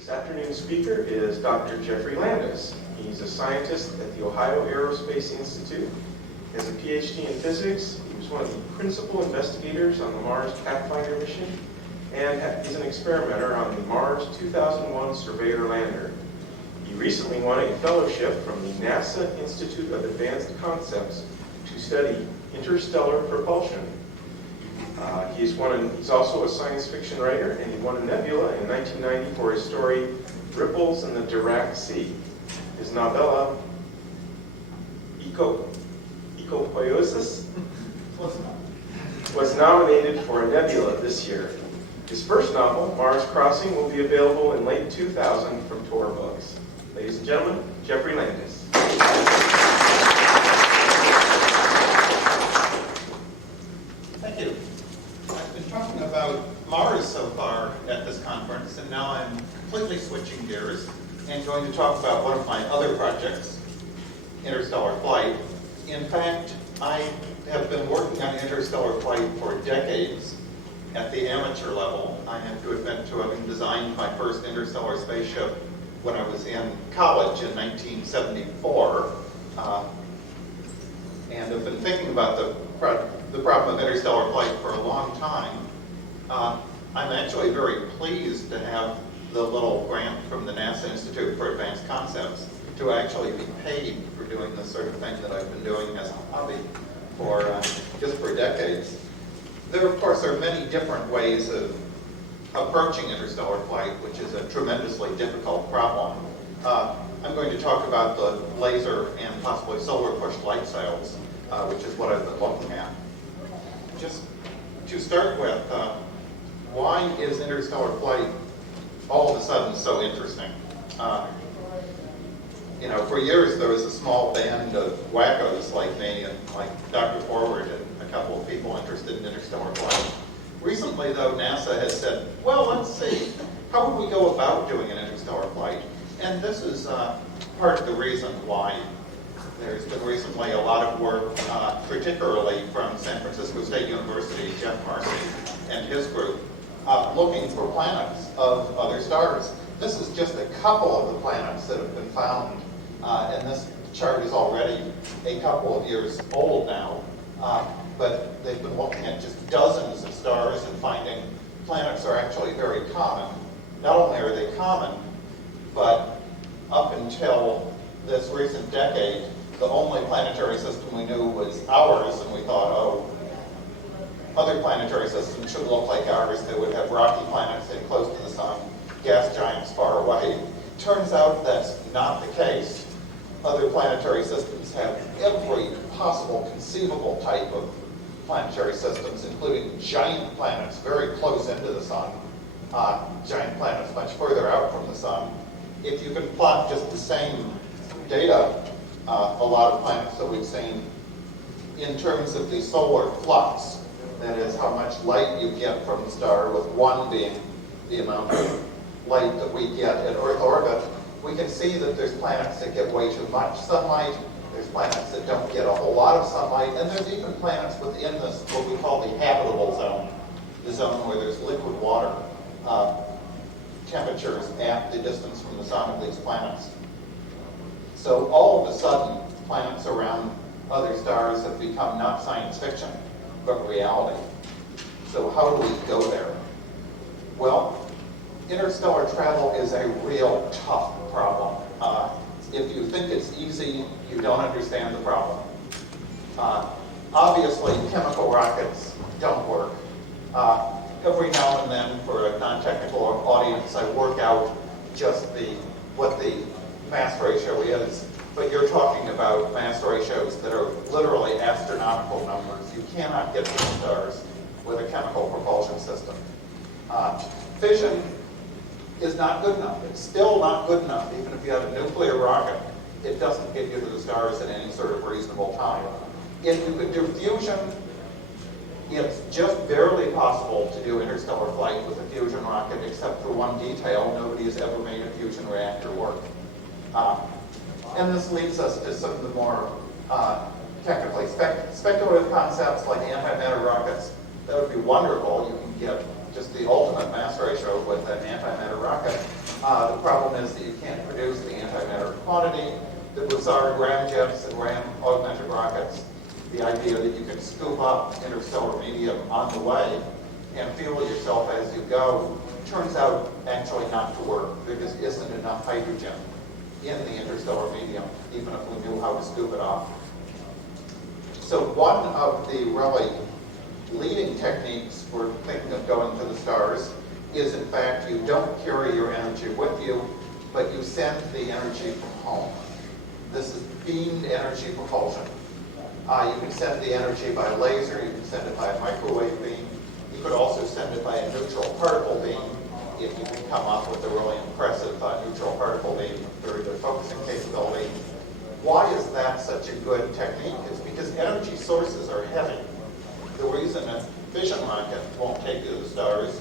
This afternoon's speaker is Dr. Geoffrey Landis. He's a scientist at the Ohio Aerospace Institute. He has a PhD in physics. He was one of the principal investigators on the Mars Pathfinder mission, and he's an experimenter on the Mars 2001 Surveyor lander. He recently won a fellowship from the NASA Institute of Advanced Concepts to study interstellar propulsion. He's also a science fiction writer, and he won a nebula in 1990 for his story Ripples in the Dirac Sea. His novella Ecopoiesis was nominated for a nebula this year. His first novel, Mars Crossing, will be available in late 2000 from Tor Books. Ladies and gentlemen, Geoffrey Landis. Thank you. I've been talking about Mars so far at this conference, and now I'm completely switching gears and going to talk about one of my other projects, interstellar flight. In fact, I have been working on interstellar flight for decades at the amateur level. I have to admit to having designed my first interstellar spaceship when I was in college in 1974, and have been thinking about the problem of interstellar flight for a long time. I'm actually very pleased to have the little grant from the NASA Institute for Advanced Concepts to actually be paid for doing this sort of thing that I've been doing as a hobby for just for decades. There, of course, are many different ways of approaching interstellar flight, which is a tremendously difficult problem. I'm going to talk about the laser and possibly solar-pushed light sails, which is what I've been looking at. Just to start with, why is interstellar flight all of a sudden so interesting? For years there was a small band of wackos like me and like Dr. Forward and a couple of people interested in interstellar flight. Recently, though, NASA has said, well, let's see, how would we go about doing an interstellar flight? And this is part of the reason why there's been recently a lot of work, particularly from San Francisco State University, Jeff Marcy and his group, looking for planets of other stars. This is just a couple of the planets that have been found, and this chart is already a couple of years old now. But they've been looking at just dozens of stars and finding planets are actually very common. Not only are they common, but up until this recent decade, the only planetary system we knew was ours, and we thought, oh, other planetary systems should look like ours. They would have rocky planets in close to the sun, gas giants far away. Turns out that's not the case. Other planetary systems have every possible conceivable type of planetary systems, including giant planets very close into the sun, giant planets much further out from the sun. If you can plot just the same data, a lot of planets that we've seen in terms of the solar flux, that is how much light you get from the star, with one being the amount of light that we get at Earth orbit, we can see that there's planets that get way too much sunlight. There's planets that don't get a whole lot of sunlight, and there's even planets within this, what we call the habitable zone, the zone where there's liquid water, temperatures at the distance from the sun of these planets. So all of a sudden, planets around other stars have become not science fiction, but reality. So how do we go there? Well, interstellar travel is a real tough problem. If you think it's easy, you don't understand the problem. Obviously, chemical rockets don't work. Every now and then, for a non-technical audience, I work out just what the mass ratio is. But you're talking about mass ratios that are literally astronomical numbers. You cannot get to the stars with a chemical propulsion system. Fission is not good enough. It's still not good enough. Even if you have a nuclear rocket, it doesn't get you to the stars at any sort of reasonable time. If you could do fusion, it's just barely possible to do interstellar flight with a fusion rocket, except for one detail: nobody has ever made a fusion reactor work. And this leads us to some of the more technically speculative concepts like antimatter rockets. That would be wonderful. You can get just the ultimate mass ratio with an antimatter rocket. The problem is that you can't produce the antimatter quantity that would SAR ramjets and ram augmented rockets. The idea that you can scoop up interstellar medium on the way and fuel yourself as you go turns out actually not to work. There just isn't enough hydrogen in the interstellar medium, even if we knew how to scoop it off. So one of the really leading techniques for thinking of going to the stars is, in fact, you don't carry your energy with you, but you send the energy from home. This is beamed energy propulsion. You can send the energy by laser, you can send it by a microwave beam. You could also send it by a neutral particle beam if you can come up with a really impressive neutral particle beam with very good focusing capability. Why is that such a good technique? It's because energy sources are heavy. The reason a fission rocket won't take you to the stars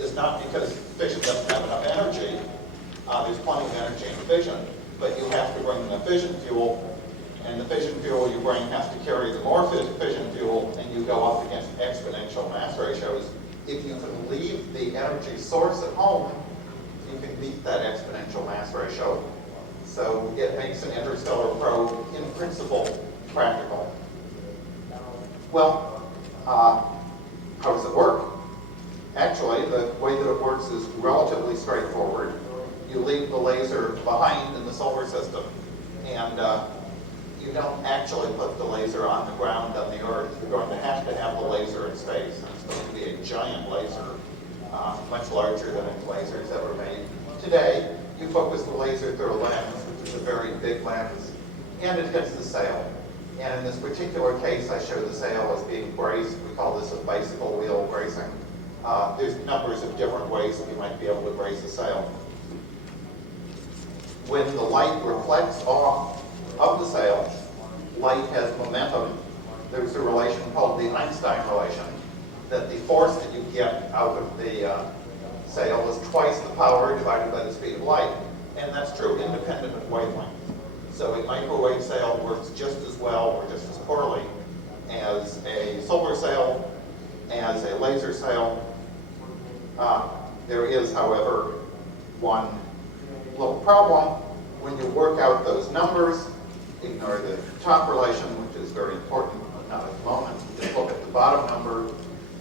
is not because fission doesn't have enough energy. There's plenty of energy in fission, but you have to bring the fission fuel, and the fission fuel you bring has to carry the more fission fuel, and you go up against exponential mass ratios. If you can leave the energy source at home, you can beat that exponential mass ratio. So it makes an interstellar probe, in principle, practical. Well, how does it work? Actually, the way that it works is relatively straightforward. You leave the laser behind in the solar system, and you don't actually put the laser on the ground on the Earth. You're going to have the laser in space, and it's going to be a giant laser, much larger than any lasers ever made. Today, you focus the laser through a lens, which is a very big lens, and it hits the sail. And in this particular case, I show the sail as being braced. We call this a bicycle wheel bracing. There's numbers of different ways that you might be able to brace a sail. When the light reflects off of the sail, light has momentum. There's a relation called the Einstein relation, that the force that you get out of the sail is twice the power divided by the speed of light. And that's true independent of wavelength. So a microwave sail works just as well or just as poorly as a solar sail, as a laser sail. There is, however, one little problem. When you work out those numbers, ignore the top relation, which is very important, but not at the moment. Just look at the bottom number.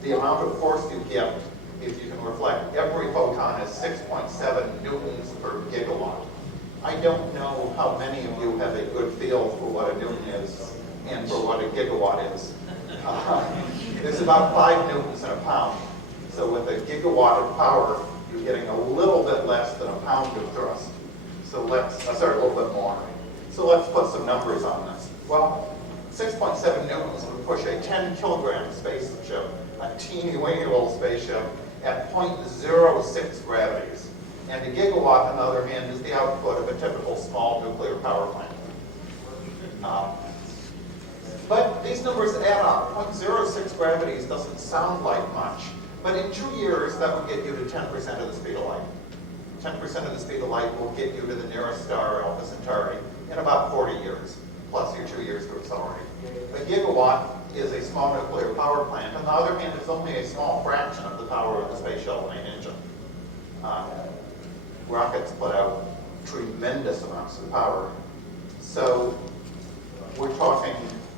The amount of force you get, if you can reflect every photon, is 6.7 newtons per gigawatt. I don't know how many of you have a good feel for what a newton is and for what a gigawatt is. There's about 5 newtons in a pound. So with a gigawatt of power, you're getting a little bit less than a pound of thrust. So let's, a little bit more. So let's put some numbers on this. Well, 6.7 newtons would push a 10 kilogram spaceship, a teeny weeny little spaceship, at 0.06 gravities. And a gigawatt, on the other hand, is the output of a typical small nuclear power plant. But these numbers add up. 0.06 gravities doesn't sound like much, but in 2 years, that would get you to 10% of the speed of light. 10% of the speed of light will get you to the nearest star, Alpha Centauri, in about 40 years, plus your 2 years to accelerate. A gigawatt is a small nuclear power plant. On the other hand, it's only a small fraction of the power of the space shuttle main engine. Rockets put out tremendous amounts of power. So we're talking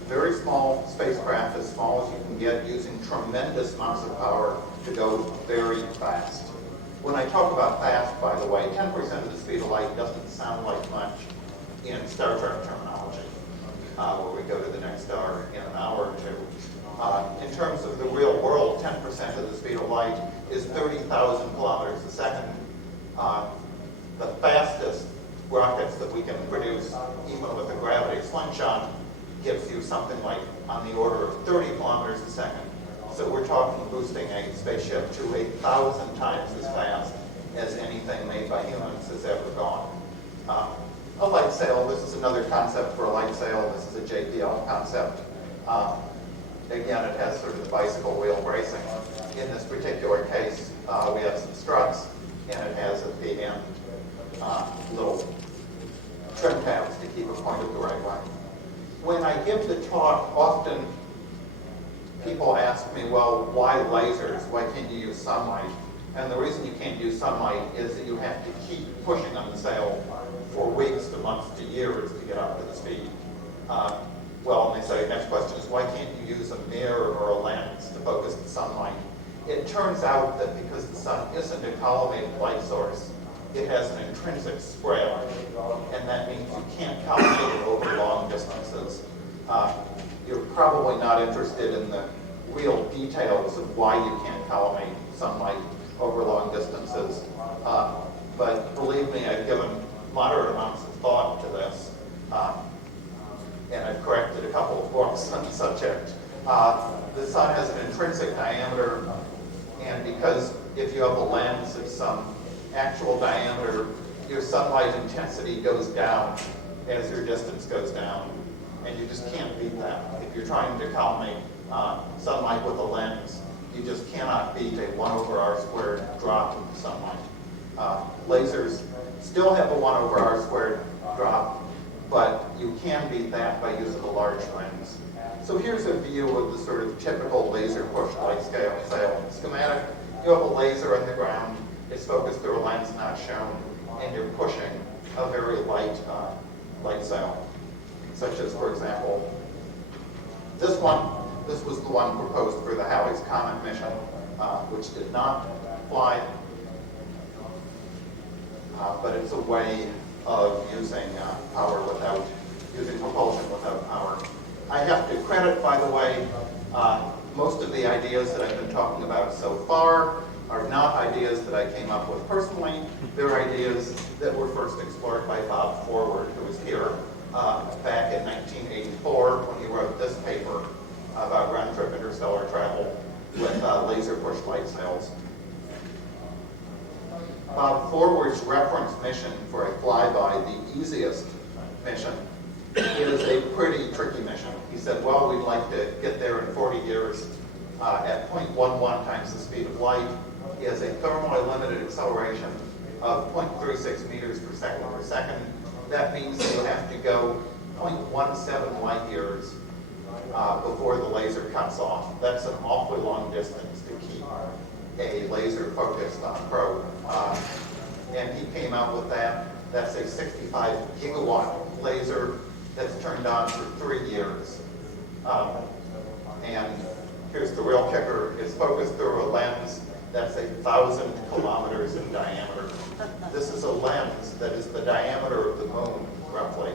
very small spacecraft, as small as you can get, using tremendous amounts of power to go very fast. When I talk about fast, by the way, 10% of the speed of light doesn't sound like much in Star Trek terminology, where we go to the next star in an hour or two. In terms of the real world, 10% of the speed of light is 30,000 kilometers a second. The fastest rockets that we can produce, even with a gravity slingshot, gives you something like on the order of 30 kilometers a second. So we're talking boosting a spaceship to 1,000 times as fast as anything made by humans has ever gone. A light sail, this is another concept for a light sail. This is a JPL concept. Again, it has sort of the bicycle wheel bracing. In this particular case, we have some struts, and it has at the end little trim tabs to keep it pointed the right way. When I give the talk, often people ask me, well, why lasers? Why can't you use sunlight? And the reason you can't use sunlight is that you have to keep pushing on the sail for weeks to months to years to get up to the speed. Well, and they say, next question is, why can't you use a mirror or a lens to focus the sunlight? It turns out that because the sun isn't a collimated light source, it has an intrinsic spread, and that means you can't collimate it over long distances. You're probably not interested in the real details of why you can't collimate sunlight over long distances, but believe me, I've given moderate amounts of thought to this, and I've corrected a couple of books on the subject. The sun has an intrinsic diameter, and because if you have a lens of some actual diameter, your sunlight intensity goes down as your distance goes down, and you just can't beat that. If you're trying to collimate sunlight with a lens, you just cannot beat a 1/r² drop in sunlight. Lasers still have a 1/r² drop, but you can beat that by using a large lens. So here's a view of the sort of typical laser push light sail schematic. You have a laser on the ground, it's focused through a lens not shown, and you're pushing a very light light sail, such as, for example, this one. This was the one proposed for the Halley's Comet mission, which did not fly, but it's a way of using using propulsion without power. I have to credit, by the way, most of the ideas that I've been talking about so far are not ideas that I came up with personally. They're ideas that were first explored by Bob Forward, who was here back in 1984 when he wrote this paper about round-trip interstellar travel with laser-pushed light sails. Bob Forward's reference mission for a flyby, the easiest mission, is a pretty tricky mission. He said, well, we'd like to get there in 40 years at 0.11 times the speed of light. He has a thermally limited acceleration of 0.36 meters per second. That means that you have to go 0.17 light years before the laser cuts off. That's an awfully long distance to keep a laser focused on a probe. And he came out with that. That's a 65 gigawatt laser that's turned on for 3 years. And here's the real kicker. It's focused through a lens that's 1,000 kilometers in diameter. This is a lens that is the diameter of the moon, roughly.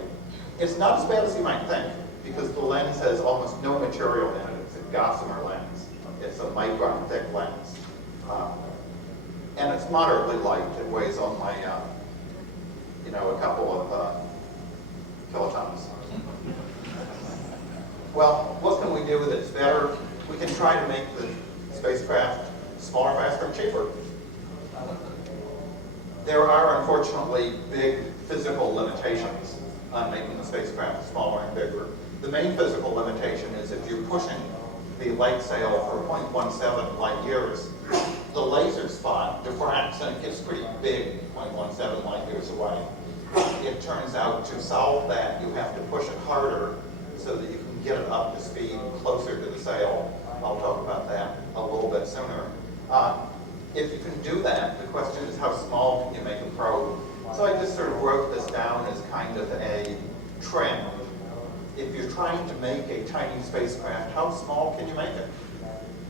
It's not as bad as you might think, because the lens has almost no material in it. It's a gossamer lens. It's a micron thick lens. And it's moderately light. It weighs only, a couple of kilotons. Well, what can we do that's better? We can try to make the spacecraft smaller, faster, and cheaper. There are, unfortunately, big physical limitations on making the spacecraft smaller and bigger. The main physical limitation is if you're pushing the light sail for 0.17 light years, the laser spot diffracts and it gets pretty big 0.17 light years away. It turns out to solve that, you have to push it harder so that you can get it up to speed closer to the sail. I'll talk about that a little bit sooner. If you can do that, the question is how small can you make a probe? So I just sort of wrote this down as kind of a trend. If you're trying to make a tiny spacecraft, how small can you make it?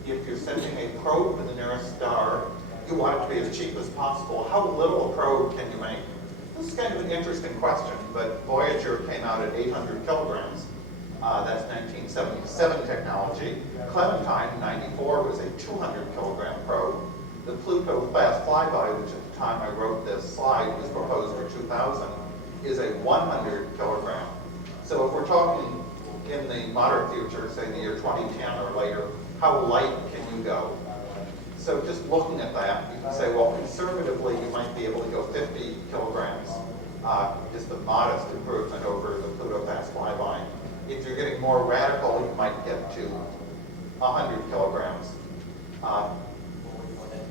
If you're sending a probe to the nearest star, you want it to be as cheap as possible. How little a probe can you make? This is kind of an interesting question, but Voyager came out at 800 kilograms. That's 1977 technology. Clementine, 94, was a 200 kilogram probe. The Pluto fast flyby, which at the time I wrote this slide was proposed for 2000, is a 100 kilogram. So if we're talking in the moderate future, say the year 2010 or later, how light can you go? So just looking at that, you can say, well, conservatively, you might be able to go 50 kilograms, just a modest improvement over the Pluto fast flyby. If you're getting more radical, you might get to 100 kilograms.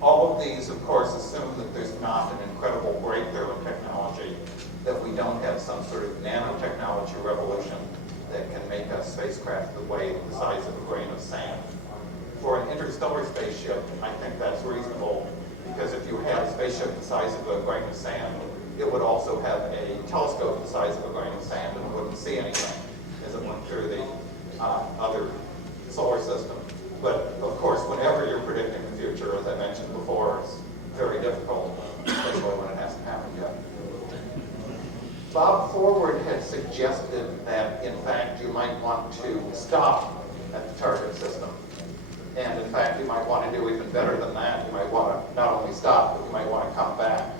All of these, of course, assume that there's not an incredible breakthrough in technology, that we don't have some sort of nanotechnology revolution that can make a spacecraft the size of a grain of sand. For an interstellar spaceship, I think that's reasonable, because if you had a spaceship the size of a grain of sand, it would also have a telescope the size of a grain of sand and wouldn't see anything as it went through the other solar system. But of course, whenever you're predicting the future, as I mentioned before, it's very difficult, especially when it hasn't happened yet. Bob Forward had suggested that, in fact, you might want to stop at the target system. And in fact, you might want to do even better than that. You might want to not only stop, but you might want to come back.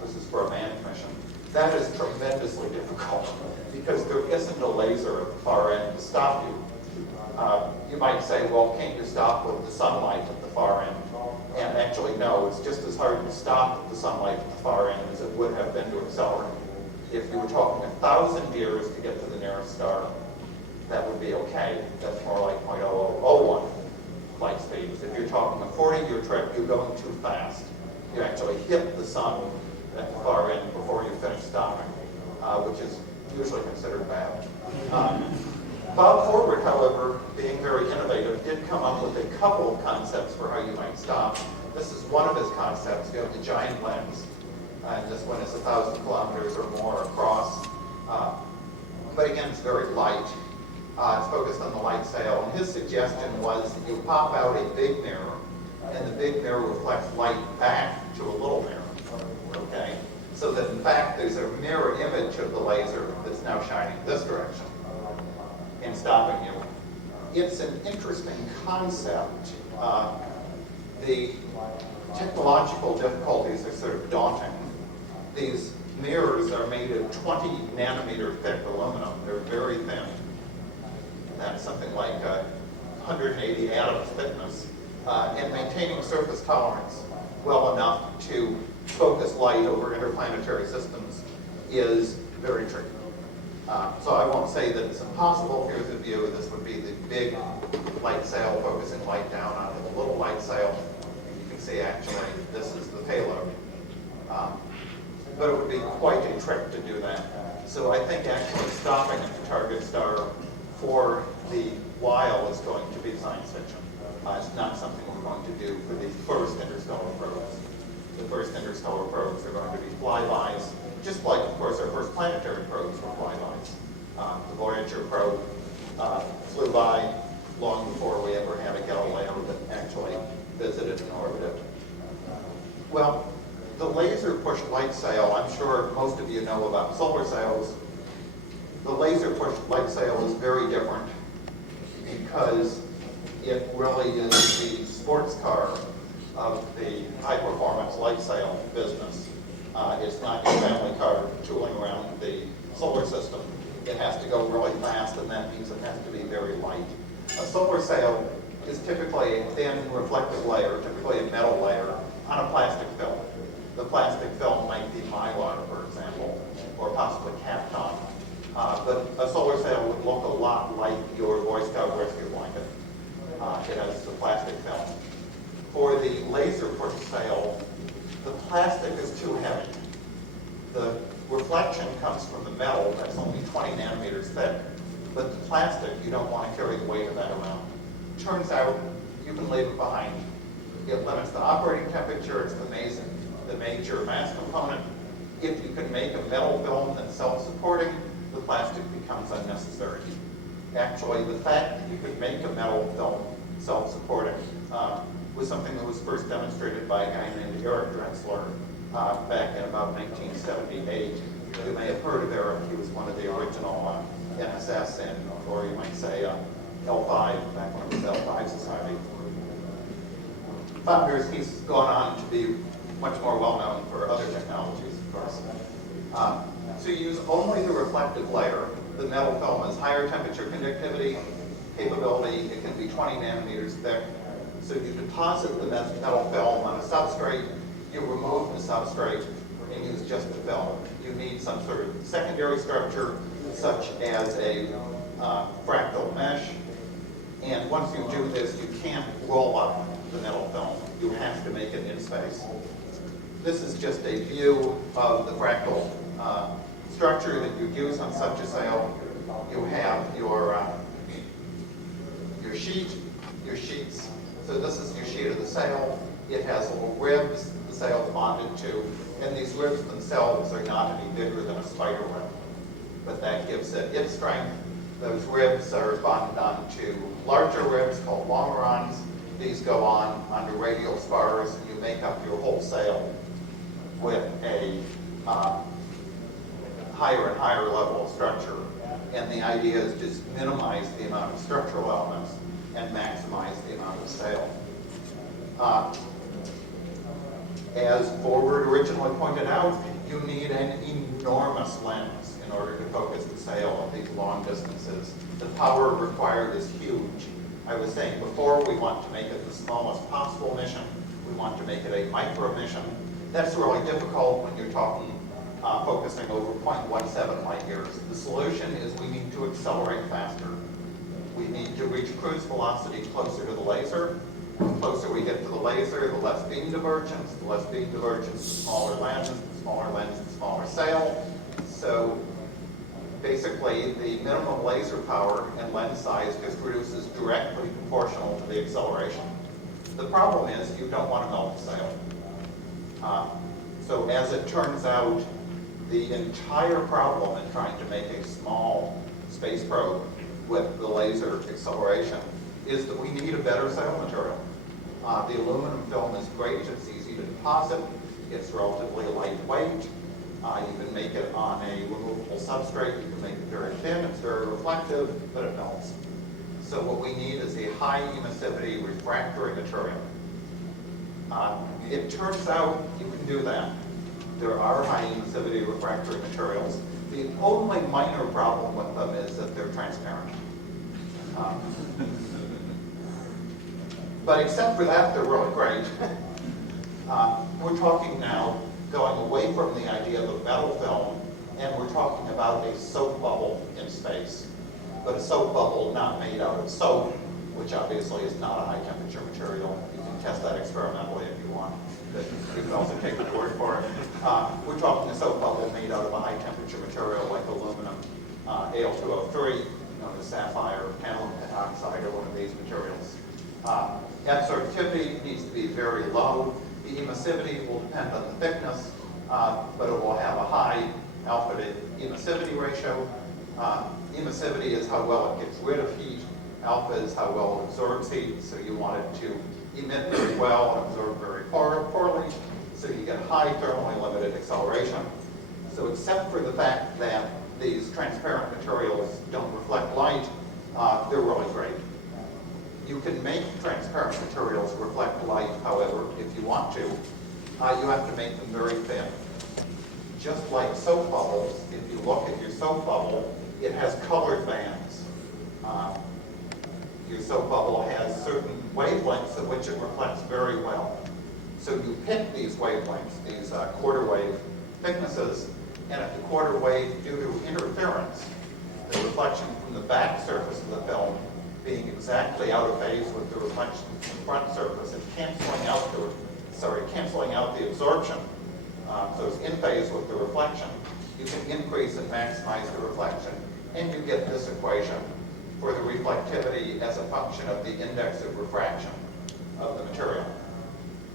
This is for a manned mission. That is tremendously difficult because there isn't a laser at the far end to stop you. You might say, well, can't you stop with the sunlight at the far end? And actually, no, it's just as hard to stop with the sunlight at the far end as it would have been to accelerate. If you were talking 1,000 years to get to the nearest star, that would be okay. That's more like 0.0001 light speeds. If you're talking a 40-year trip, you're going too fast. You actually hit the sun at the far end before you finish stopping, which is usually considered bad. Bob Forward, however, being very innovative, did come up with a couple of concepts for how you might stop. This is one of his concepts. You have the giant lens, and this one is 1,000 kilometers or more across. But again, it's very light. It's focused on the Lightsail, and his suggestion was that you pop out a big mirror, and the big mirror reflects light back to a little mirror, okay? So that in fact, there's a mirror image of the laser that's now shining this direction and stopping you. It's an interesting concept. The technological difficulties are sort of daunting. These mirrors are made of 20 nanometer thick aluminum. They're very thin. That's something like 180 atoms thickness. And maintaining surface tolerance well enough to focus light over interplanetary systems is very tricky. So I won't say that it's impossible. Here's a view. This would be the big light sail focusing light down onto the little light sail. You can see actually this is the payload. But it would be quite a trick to do that. So I think actually stopping at the target star for the while is going to be science fiction. It's not something we're going to do for the first interstellar probes. The first interstellar probes are going to be flybys, just like, of course, our first planetary probes were flybys. The Voyager probe flew by long before we ever had a Galileo that actually visited and orbited. Well, the laser-pushed light sail, I'm sure most of you know about solar sails. The laser-pushed light sail is very different because it really is the sports car of the high-performance light sail business. It's not your family car tooling around the solar system. It has to go really fast, and that means it has to be very light. A solar sail is typically a thin reflective layer, typically a metal layer, on a plastic film. The plastic film might be mylar, for example, or possibly Kapton. But a solar sail would look a lot like your Boy Scout rescue blanket. It has the plastic film. For the laser-pushed sail, the plastic is too heavy. The reflection comes from the metal that's only 20 nanometers thick, but the plastic, you don't want to carry the weight of that around. Turns out you can leave it behind. It limits the operating temperature. It's the major mass component. If you can make a metal film that's self-supporting, the plastic becomes unnecessary. Actually, the fact that you could make a metal film self-supporting was something that was first demonstrated by a guy named Eric Drexler back in about 1978. You may have heard of Eric. He was one of the original NSS and, or you might say, L5, back when it was L5 Society. Founders, he's gone on to be much more well-known for other technologies, of course. So you use only the reflective layer. The metal film has higher temperature conductivity capability. It can be 20 nanometers thick. So you deposit the metal film on a substrate, you remove the substrate, and use just the film. You need some sort of secondary structure, such as a fractal mesh. And once you do this, you can't roll up the metal film. You have to make it in space. This is just a view of the fractal structure that you use on such a sail. You have your sheet, your sheets. So this is your sheet of the sail. It has little ribs the sail's bonded to, and these ribs themselves are not any bigger than a spider web. But that gives it its strength. Those ribs are bonded onto larger ribs called longerons. These go on under radial spars, and you make up your whole sail with a higher and higher level of structure. And the idea is just minimize the amount of structural elements and maximize the amount of sail. As Forward originally pointed out, you need an enormous lens in order to focus the sail at these long distances. The power required is huge. I was saying before, we want to make it the smallest possible mission. We want to make it a micro mission. That's really difficult when you're talking focusing over 0.17 light years. The solution is we need to accelerate faster. We need to reach cruise velocity closer to the laser. The closer we get to the laser, the less beam divergence. The less beam divergence, the smaller lens. The smaller lens, the smaller sail. So basically, the minimum laser power and lens size just reduces directly proportional to the acceleration. The problem is you don't want to melt the sail. So as it turns out, the entire problem in trying to make a small space probe with the laser acceleration is that we need a better sail material. The aluminum film is great, it's easy to deposit, it's relatively lightweight, you can make it on a removable substrate, you can make it very thin, it's very reflective, but it melts. So what we need is a high emissivity refractory material. It turns out you can do that. There are high emissivity refractory materials. The only minor problem with them is that they're transparent. But except for that, they're really great. We're talking now going away from the idea of a metal film, and we're talking about a soap bubble in space. But a soap bubble not made out of soap, which obviously is not a high temperature material. You can test that experimentally if you want, but you can also take my word for it. We're talking a soap bubble made out of a high temperature material like aluminum, Al2O3, known as sapphire, tantalum pentoxide, or one of these materials. Absorptivity needs to be very low. The emissivity will depend on the thickness, but it will have a high alpha to emissivity ratio. Emissivity is how well it gets rid of heat. Alpha is how well it absorbs heat, so you want it to emit very well and absorb very poorly, so you get high thermally limited acceleration. So except for the fact that these transparent materials don't reflect light, they're really great. You can make transparent materials reflect light, however, if you want to. You have to make them very thin. Just like soap bubbles, if you look at your soap bubble, it has colored bands. Your soap bubble has certain wavelengths at which it reflects very well. So you pick these wavelengths, these quarter wave thicknesses, and if the quarter wave, due to interference, the reflection from the back surface of the film being exactly out of phase with the reflection from the front surface and canceling out the absorption, so it's in phase with the reflection, you can increase and maximize the reflection, and you get this equation for the reflectivity as a function of the index of refraction of the material.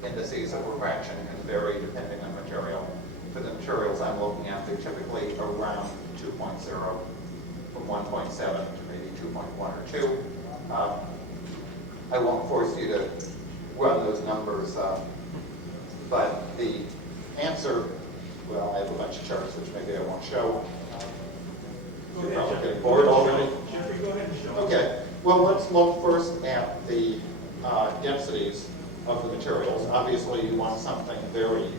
Indices of refraction can vary depending on material. For the materials I'm looking at, they're typically around 2.0, from 1.7 to maybe 2.1 or 2. I won't force you to run those numbers, but the answer, well, I have a bunch of charts which maybe I won't show. You're probably getting bored already. Geoffrey, go ahead and show. Okay, well, let's look first at the densities of the materials. Obviously, you want something very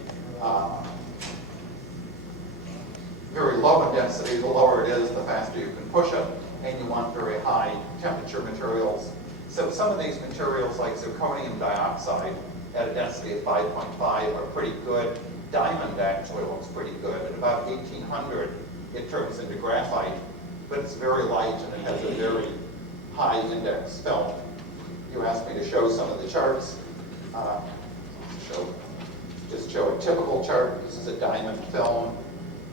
low in density. The lower it is, the faster you can push it, and you want very high temperature materials. So some of these materials, like zirconium dioxide, at a density of 5.5 are pretty good. Diamond actually looks pretty good. At about 1800, it turns into graphite, but it's very light and it has a very high index film. You asked me to show some of the charts. Just show a typical chart. This is a diamond film.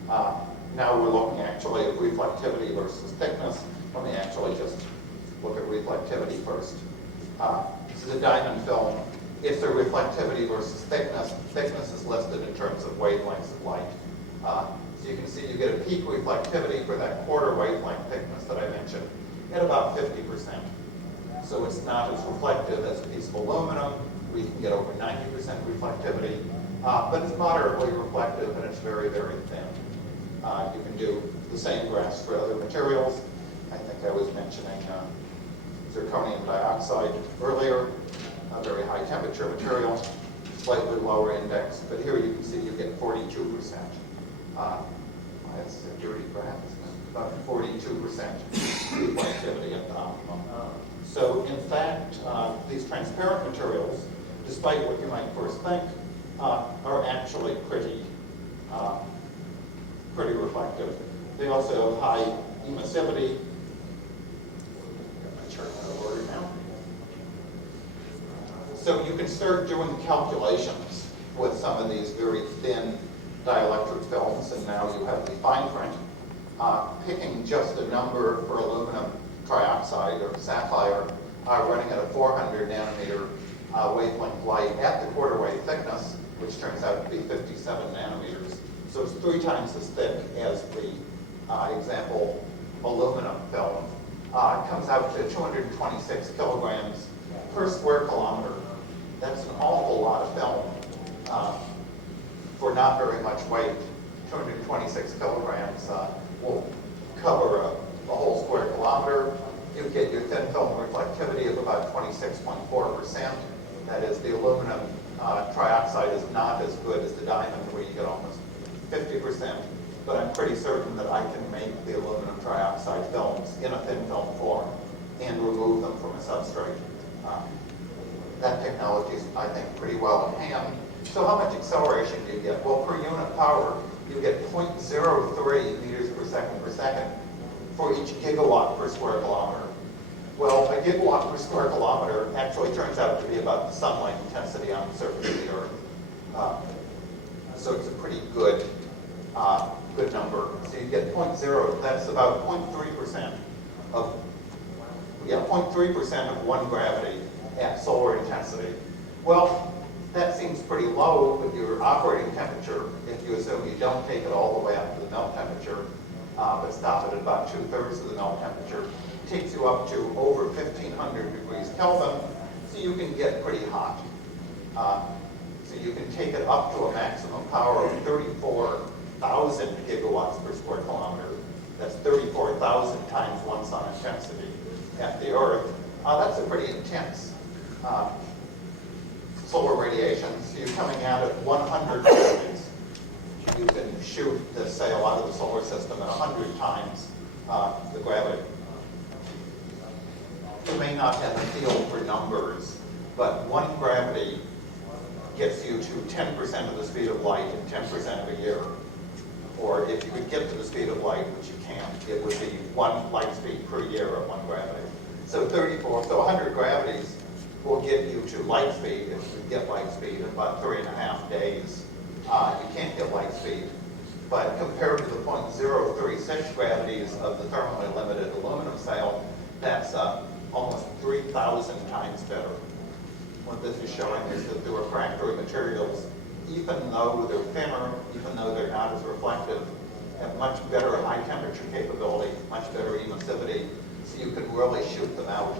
Now we're looking actually at reflectivity versus thickness. Let me actually just look at reflectivity first. This is a diamond film. It's a reflectivity versus thickness. Thickness is listed in terms of wavelengths of light. So you can see you get a peak reflectivity for that quarter wavelength thickness that I mentioned at about 50%. So it's not as reflective as a piece of aluminum, where you can get over 90% reflectivity, but it's moderately reflective and it's very, very thin. You can do the same graphs for other materials. I think I was mentioning zirconium dioxide earlier, a very high temperature material, slightly lower index, but here you can see you get 42%. That's a dirty graph, isn't it? About 42% reflectivity at the optimum. So in fact, these transparent materials, despite what you might first think, are actually pretty reflective. They also have high emissivity. Get my chart out of order now. So you can start doing calculations with some of these very thin dielectric films, and now you have the fine print. Picking just a number for aluminum trioxide or sapphire, running at a 400 nanometer wavelength light at the quarter wave thickness, which turns out to be 57 nanometers. So it's 3 times as thick as the example aluminum film. It comes out to 226 kilograms per square kilometer. That's an awful lot of film for not very much weight. 226 kilograms will cover a whole square kilometer. You get your thin film reflectivity of about 26.4%. That is, the aluminum trioxide is not as good as the diamond, where you get almost 50%. But I'm pretty certain that I can make the aluminum trioxide films in a thin film form and remove them from a substrate. That technology is, I think, pretty well in hand. So how much acceleration do you get? Well, per unit power, you get 0.03 meters per second for each gigawatt per square kilometer. Well, a gigawatt per square kilometer actually turns out to be about the sunlight intensity on the surface of the Earth. So it's a pretty good number. So you get 0.0, that's about 0.3% of 0.3% of 1 gravity at solar intensity. Well, that seems pretty low with your operating temperature, if you assume you don't take it all the way up to the melt temperature, but stop it at about 2/3 of the melt temperature. It takes you up to over 1,500 degrees Kelvin, so you can get pretty hot. So you can take it up to a maximum power of 34,000 gigawatts per square kilometer. That's 34,000 times 1 sun intensity at the Earth. That's a pretty intense solar radiation. So you're coming out at 100 gravities. You can shoot the sail out of the solar system at 100 times the gravity. You may not have a feel for numbers, but 1 gravity gets you to 10% of the speed of light in 10% of a year. Or if you could get to the speed of light, which you can't, it would be 1 light speed per year at 1 gravity. So 100 gravities will get you to light speed, if you get light speed, in about 3.5 days. You can't get light speed. But compared to the 0.036 gravities of the thermally limited aluminum sail, that's almost 3,000 times better. What this is showing is that the refractory materials, even though they're thinner, even though they're not as reflective, have much better high temperature capability, much better emissivity, so you can really shoot them out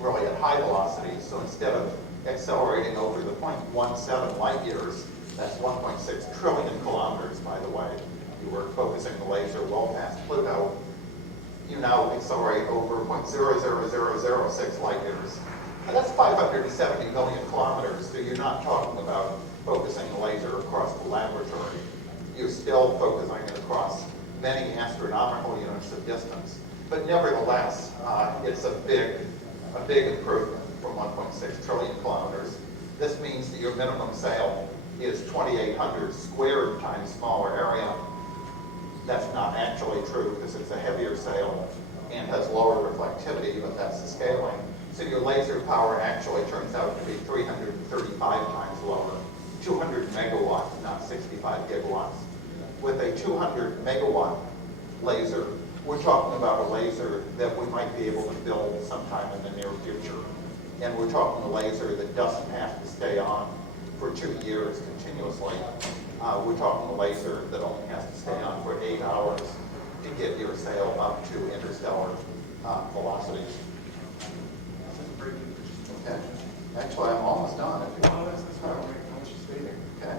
really at high velocities. So instead of accelerating over the 0.17 light years, that's 1.6 trillion kilometers, by the way. You were focusing the laser well past Pluto. You now accelerate over 0.00006 light years. And that's 570 million kilometers, so you're not talking about focusing the laser across the laboratory. You're still focusing it across many astronomical units of distance. But nevertheless, it's a big improvement from 1.6 trillion kilometers. This means that your minimum sail is 2,800 squared times smaller area. That's not actually true because it's a heavier sail and has lower reflectivity, but that's the scaling. So your laser power actually turns out to be 335 times lower, 200 megawatts, not 65 gigawatts. With a 200 megawatt laser, we're talking about a laser that we might be able to build sometime in the near future. And we're talking a laser that doesn't have to stay on for 2 years continuously. We're talking a laser that only has to stay on for 8 hours to get your sail up to interstellar velocities. Okay. Actually, I'm almost done. If you want. Okay.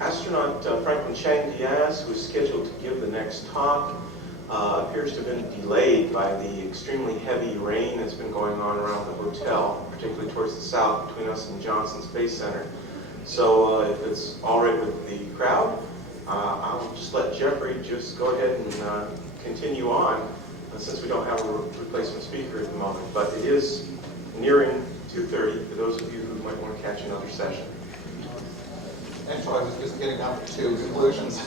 Astronaut Franklin Chang Diaz, who is scheduled to give the next talk, appears to have been delayed by the extremely heavy rain that's been going on around the hotel, particularly towards the south between us and Johnson Space Center. So if it's all right with the crowd, I'll just let Geoffrey just go ahead and continue on, since we don't have a replacement speaker at the moment. But it is nearing 2:30 for those of you who might want to catch another session. Actually, I was just getting up to conclusions.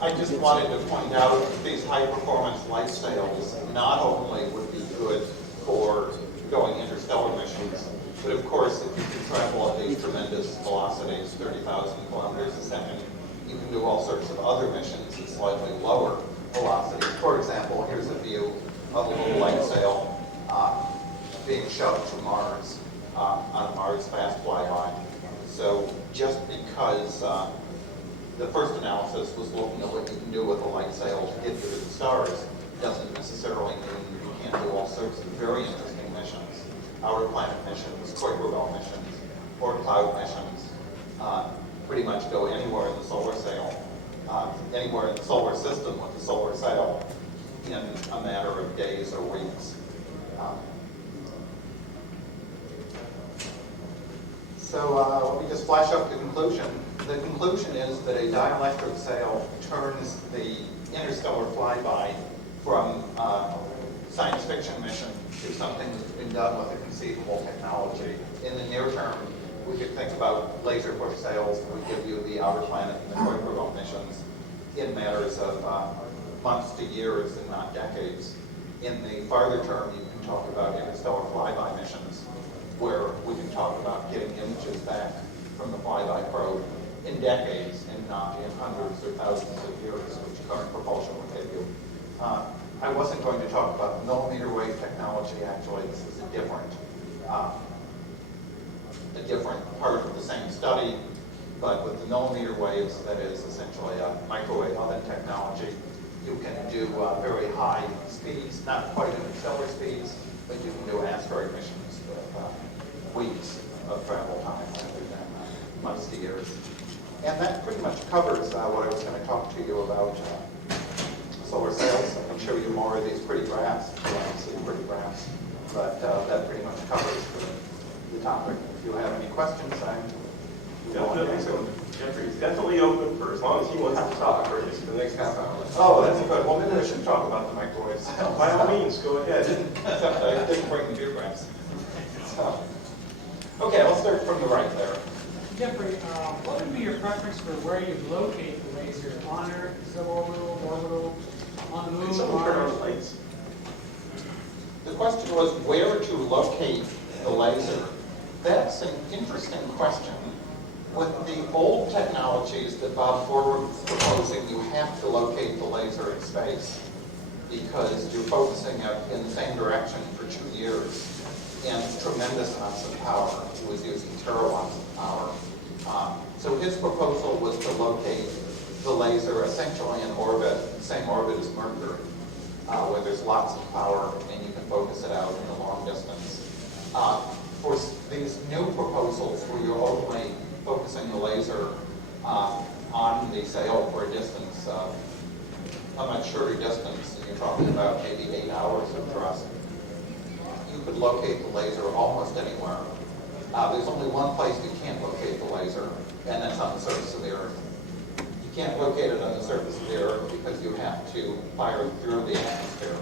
I just wanted to point out that these high-performance light sails not only would be good for going interstellar missions, but of course, if you can travel at these tremendous velocities, 30,000 kilometers a second, you can do all sorts of other missions at slightly lower velocities. For example, here's a view of a little light sail being shoved to Mars on a Mars fast flyby. So just because the first analysis was looking at what you can do with a light sail to get you to the stars doesn't necessarily mean you can't do all sorts of very interesting missions. Outer planet missions, Kuiper missions, or cloud missions. Pretty much go anywhere in the solar sail, anywhere in the solar system with the solar sail in a matter of days or weeks. So let me just flash up the conclusion. The conclusion is that a dielectric sail turns the interstellar flyby from science fiction mission to something that's been done with a conceivable technology. In the near term, we could think about laser push sails that would give you the outer planet and the Kuiper missions in matters of months to years and not decades. In the farther term, you can talk about interstellar flyby missions, where we can talk about getting images back from the flyby probe in decades and not in hundreds or thousands of years, which current propulsion would give you. I wasn't going to talk about the millimeter wave technology. Actually, this is a different part of the same study, but with the millimeter waves, that is essentially a microwave oven technology. You can do very high speeds, not quite interstellar speeds, but you can do asteroid missions with weeks of travel time rather than months to years. And that pretty much covers what I was going to talk to you about solar sails. I can show you more of these pretty graphs. You don't see pretty graphs, but that pretty much covers the topic. If you have any questions, I'm willing to answer them. Geoffrey is definitely open for as long as he wants to talk, or just the next half hour. Oh, that's good. Well, maybe I should talk about the microwaves. By all means, go ahead. Except I didn't bring the beer graphs. So, okay, I'll start from the right there. Geoffrey, what would be your preference for where you locate the laser? On Earth, suborbital, orbital, on the moon, Can someone turn Mars? on the lights? The question was where to locate the laser. That's an interesting question. With the old technologies that Bob Forward was proposing, you have to locate the laser in space because you're focusing it in the same direction for 2 years and tremendous amounts of power. He was using terawatts of power. So his proposal was to locate the laser essentially in orbit, the same orbit as Mercury, where there's lots of power and you can focus it out in the long distance. For these new proposals where you're only focusing the laser on the sail for a distance, a much shorter distance, and you're talking about maybe 8 hours of thrust, you could locate the laser almost anywhere. There's only one place you can't locate the laser, and that's on the surface of the Earth. You can't locate it on the surface of the Earth because you have to fire through the atmosphere.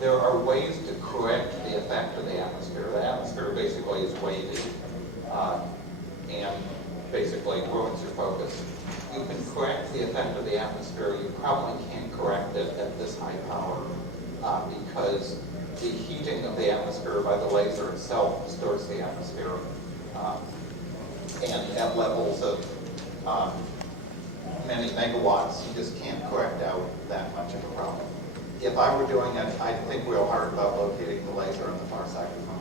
There are ways to correct the effect of the atmosphere. The atmosphere basically is wavy and basically ruins your focus. You can correct the effect of the atmosphere. You probably can't correct it at this high power because the heating of the atmosphere by the laser itself distorts the atmosphere. And at levels of many megawatts, you just can't correct out that much of a problem. if I were doing it, I'd think real hard about locating the laser on the far side of the moon.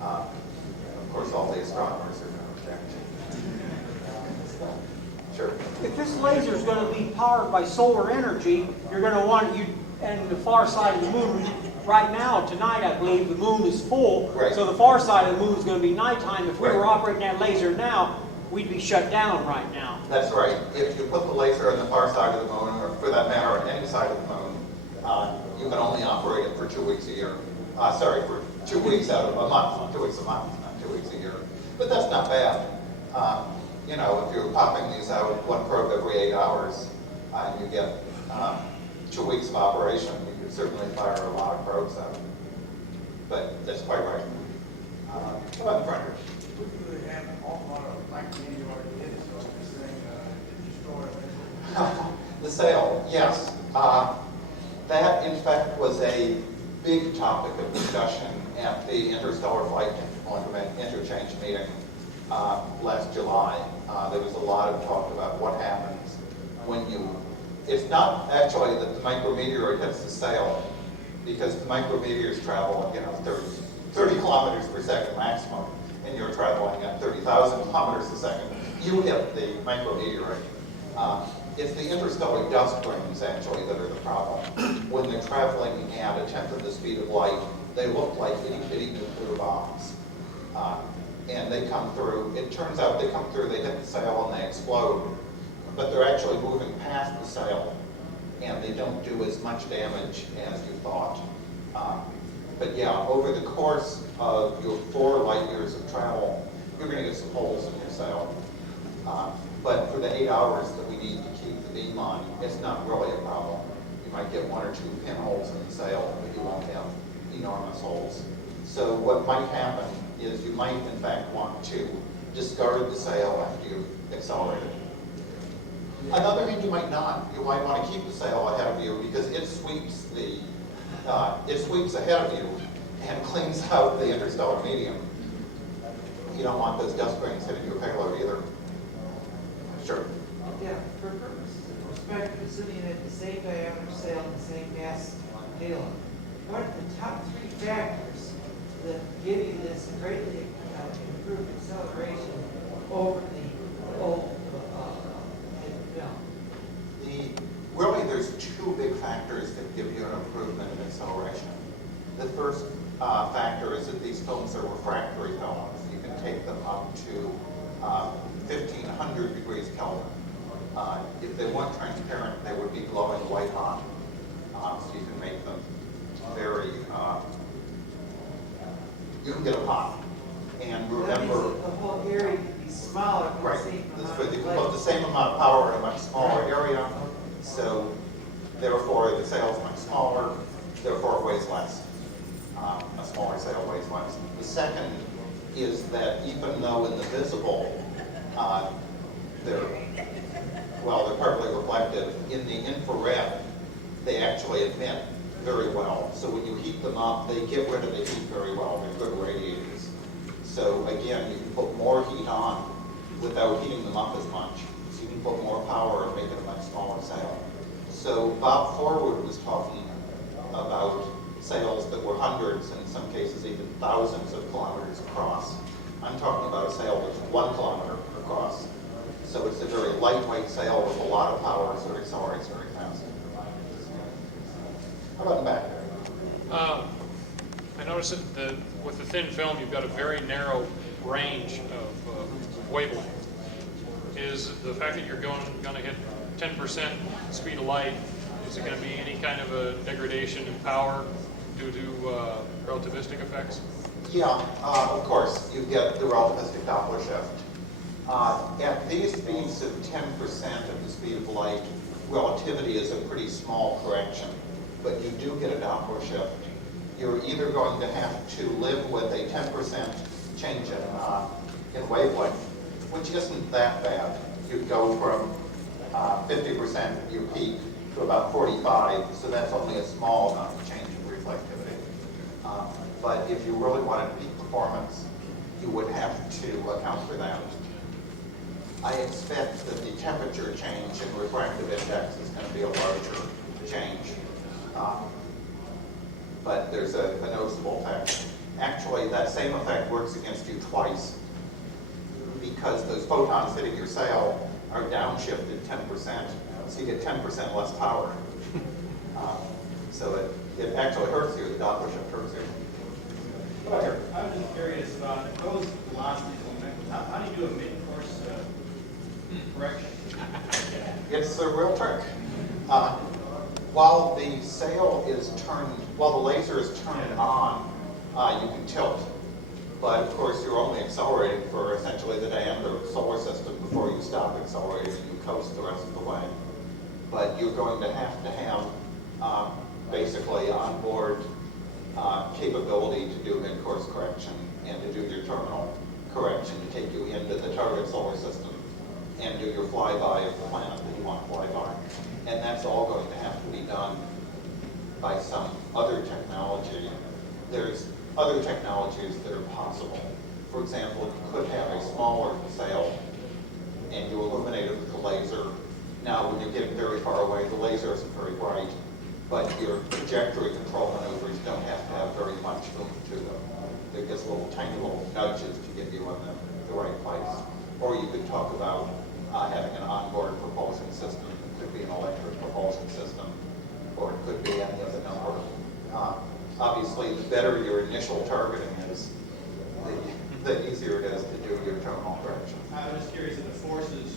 Of course, all the astronomers are going to object. Sure. If this laser is going to be powered by solar energy, you're going to want and the far side of the moon. Right now, tonight, I believe the moon is full, right. So the far side of the moon is going to be nighttime. If we right. were operating that laser now, we'd be shut down right now. That's right. If you put the laser on the far side of the moon, or for that matter, on any side of the moon, you can only operate it for 2 weeks a year. For 2 weeks out of a month, 2 weeks a month, not 2 weeks a year. But that's not bad. You know, if you're popping these out, one probe every 8 hours, and you get 2 weeks of operation, you could certainly fire a lot of probes out. But that's quite right. Come on, front. We have an awful lot of micrometeorite hits on this thing to destroy it. The sail, yes. That, in fact, was a big topic of discussion at the Interstellar Flight Interchange meeting last July. There was a lot of talk about what happens when it's not actually that the micrometeor hits the sail, because the micrometeors travel, 30 kilometers per second maximum, and you're traveling at 30,000 kilometers a second. You hit the micrometeorite. It's the interstellar dust grains, actually, that are the problem. When they're traveling at a tenth of the speed of light, they look like itty-bitty nuclear bombs. And they come through, it turns out they come through, they hit the sail and they explode, but they're actually moving past the sail, and they don't do as much damage as you thought. But yeah, over the course of your 4 light years of travel, you're going to get some holes in your sail. But for the 8 hours that we need to keep the beam on, it's not really a problem. You might get 1 or 2 pinholes in the sail, but you won't have enormous holes. So what might happen is you might, in fact, want to discard the sail after you've accelerated. Another hand, you might not. You might want to keep the sail ahead of you because it sweeps ahead of you and cleans out the interstellar medium. You don't want those dust grains hitting your payload either. Sure. Yeah, for purposes of perspective, assuming that the same diameter sail and the same mass payload, what are the top 3 factors that give you this greatly improved acceleration over the old film? Really, there's 2 big factors that give you an improvement in acceleration. The first factor is that these films are refractory films. You can take them up to 1,500 degrees Kelvin. If they weren't transparent, they would be glowing white hot. So you can make them very, you can get them hot. And remember, that means that the whole area could be smaller. right, you can put the same amount of power in a much smaller area. So therefore, the sail is much smaller, therefore it weighs less. A smaller sail weighs less. The second is that even though in the visible, they're partly reflective, in the infrared, they actually emit very well. So when you heat them up, they get rid of the heat very well. They're good radiators. So again, you can put more heat on without heating them up as much. So you can put more power and make it a much smaller sail. So Bob Forward was talking about sails that were hundreds, and in some cases even thousands of kilometers across. I'm talking about a sail that's 1 kilometer across. So it's a very lightweight sail with a lot of power, so it accelerates very fast. How about in the back? I noticed that with the thin film, you've got a very narrow range of wavelength. Is the fact that you're going to hit 10% speed of light, is it going to be any kind of a degradation in power due to relativistic effects? Yeah, of course, you get the relativistic Doppler shift. At these speeds of 10% of the speed of light, relativity is a pretty small correction, but you do get a Doppler shift. You're either going to have to live with a 10% change in wavelength, which isn't that bad. You go from 50% at your peak to about 45, so that's only a small amount of change in reflectivity. But if you really wanted peak performance, you would have to account for that. I expect that the temperature change in refractive index is going to be a larger change. But there's a noticeable effect. Actually, that same effect works against you twice because those photons hitting your sail are downshifted 10%, so you get 10% less power. So it actually hurts you, the Doppler shift hurts you. I was just curious about those velocities. How do you do a mid-course correction? It's a real trick. While the sail is turned, while the laser is turned on, you can tilt. But of course, you're only accelerating for essentially the diameter of the solar system before you stop accelerating and you coast the rest of the way. But you're going to have basically onboard capability to do mid-course correction and to do your terminal correction to take you into the target solar system and do your flyby of the planet that you want to fly by. And that's all going to have to be done by some other technology. There's other technologies that are possible. For example, you could have a smaller sail and you illuminate it with a laser. Now, when you're getting very far away, the laser isn't very bright, but your trajectory control maneuvers don't have to have very much oomph to them. They're just tiny little nudges to get you in the right place. Or you could talk about having an onboard propulsion system. It could be an electric propulsion system, or it could be any other number. Obviously, the better your initial targeting is, the easier it is to do your terminal correction. I was just curious if the forces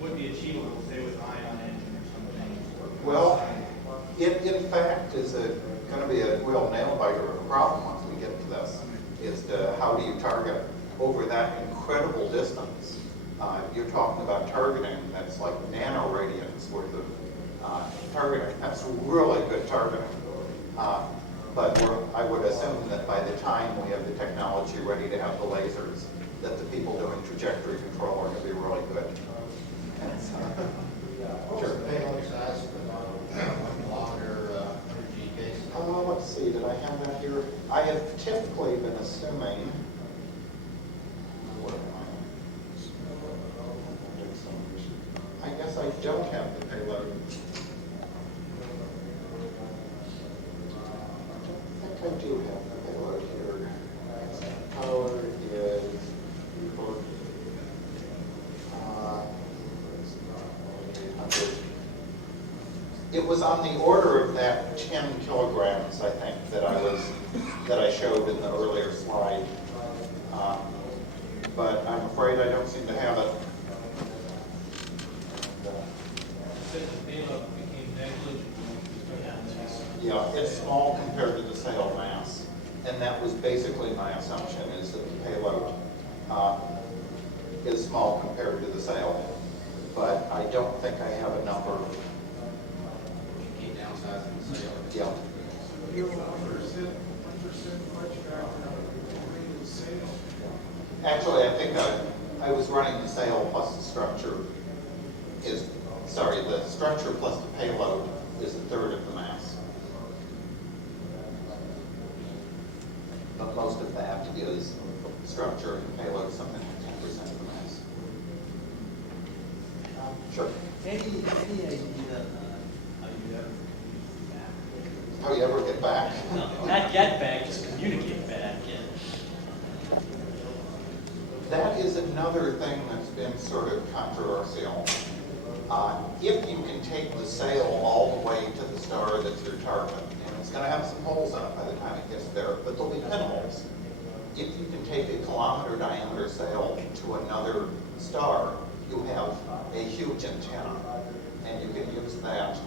would be achievable, say, with ion engine or something. Well, it in fact is going to be a real nail biter of a problem once we get to this, is to how do you target over that incredible distance. You're talking about targeting that's like nanoradians worth of targeting. That's really good targeting. But I would assume that by the time we have the technology ready to have the lasers, that the people doing trajectory control are going to be really good. Sure. Let's see, did I have that here? I have typically been assuming, I guess I don't have the payload. I think I do have the payload here. Power is it was on the order of that 10 kilograms, I think, that I showed in the earlier slide. But I'm afraid I don't seem to have it. Yeah, it's small compared to the sail mass. And that was basically my assumption, is that the payload is small compared to the sail. But I don't think I have a number. Downsizing the sail. Yeah. You're 1% much factor the sail. Actually, I think I was running the sail plus the structure the structure plus the payload is a third of the mass. But most of that is structure and payload, something like 10% of the mass. Sure. Any idea How you ever get back? No, not get back, just communicate back. That is another thing that's been sort of controversial. If you can take the sail all the way to the star that's your target, and it's going to have some holes in it by the time it gets there, but there'll be pinholes. If you can take a kilometer diameter sail to another star, you have a huge antenna, and you can use that